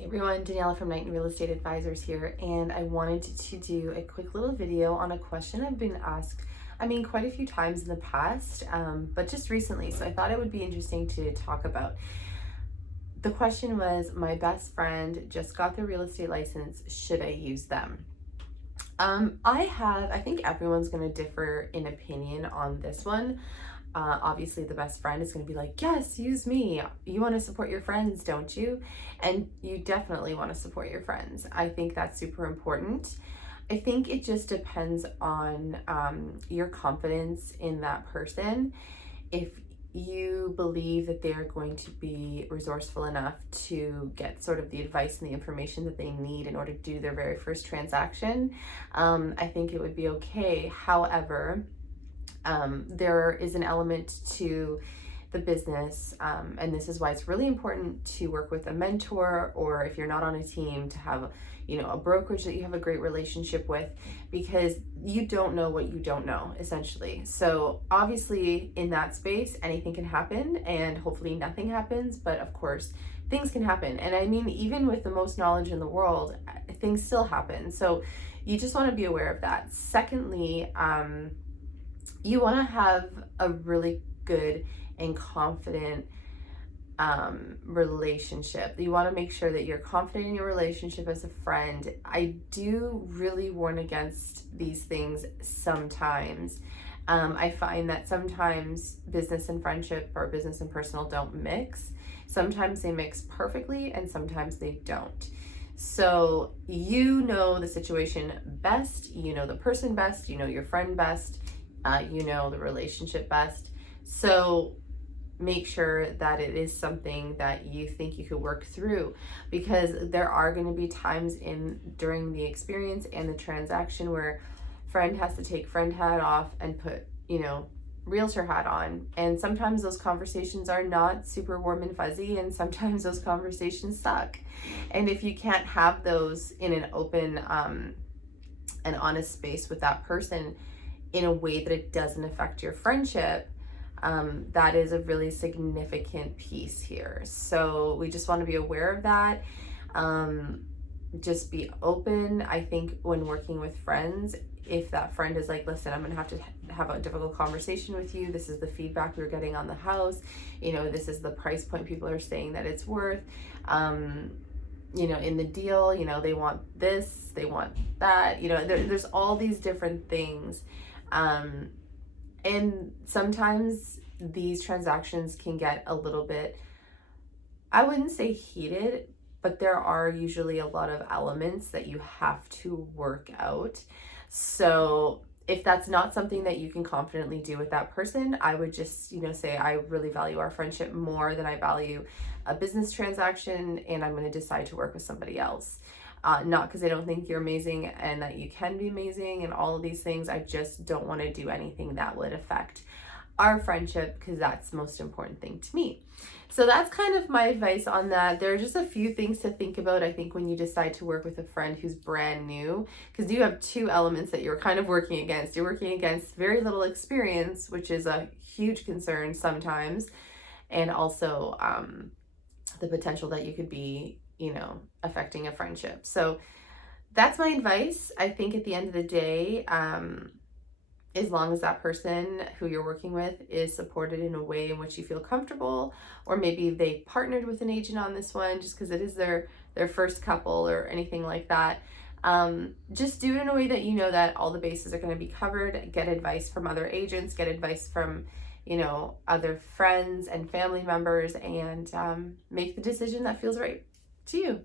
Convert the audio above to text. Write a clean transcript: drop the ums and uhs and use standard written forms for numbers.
Hey everyone, Daniela from Knighton Real Estate Advisors here, and I wanted to do a quick little video on a question I've been asked, quite a few times in the past, but just recently, so I thought it would be interesting to talk about. The question was, my best friend just got their real estate license, should I use them? I think everyone's going to differ in opinion on this one. Obviously, the best friend is going to be like, yes, use me. You want to support your friends, don't you? And you definitely want to support your friends. I think that's super important. I think it just depends on your confidence in that person. If you believe that they're going to be resourceful enough to get sort of the advice and the information that they need in order to do their very first transaction, I think it would be okay. However, there is an element to the business, and this is why it's really important to work with a mentor, or if you're not on a team, to have a brokerage that you have a great relationship with, because you don't know what you don't know, essentially. So obviously in that space anything can happen, and hopefully nothing happens, but of course things can happen. And I mean, even with the most knowledge in the world, things still happen. So you just want to be aware of that. Secondly, you want to have a really good and confident relationship. You want to make sure that you're confident in your relationship as a friend. I do really warn against these things sometimes. I find that sometimes business and friendship, or business and personal, don't mix. Sometimes they mix perfectly and sometimes they don't. So you know the situation best, you know the person best, you know your friend best, you know the relationship best. So make sure that it is something that you think you could work through, because there are going to be times during the experience and the transaction where friend has to take friend hat off and put realtor hat on, and sometimes those conversations are not super warm and fuzzy, and sometimes those conversations suck. And if you can't have those in an open and honest space with that person in a way that it doesn't affect your friendship, that is a really significant piece here. So we just want to be aware of that. Just be open. I think when working with friends, if that friend is like, listen, I'm gonna have to have a difficult conversation with you, this is the feedback we're getting on the house, this is the price point people are saying that it's worth, in the deal, they want this, they want that, there's all these different things. And sometimes these transactions can get a little bit, I wouldn't say heated, but there are usually a lot of elements that you have to work out. So if that's not something that you can confidently do with that person, I would just, say, I really value our friendship more than I value a business transaction, and I'm going to decide to work with somebody else. Not because I don't think you're amazing and that you can be amazing and all of these things. I just don't want to do anything that would affect our friendship, because that's the most important thing to me. So that's kind of my advice on that. There are just a few things to think about, I think, when you decide to work with a friend who's brand new, because you have two elements that you're kind of working against. You're working against very little experience, which is a huge concern sometimes, and also the potential that you could be affecting a friendship. So that's my advice. I think at the end of the day, as long as that person who you're working with is supported in a way in which you feel comfortable, or maybe they partnered with an agent on this one just because it is their first couple or anything like that, just do it in a way that that all the bases are going to be covered. Get advice from other agents, get advice from other friends and family members, and make the decision that feels right to you.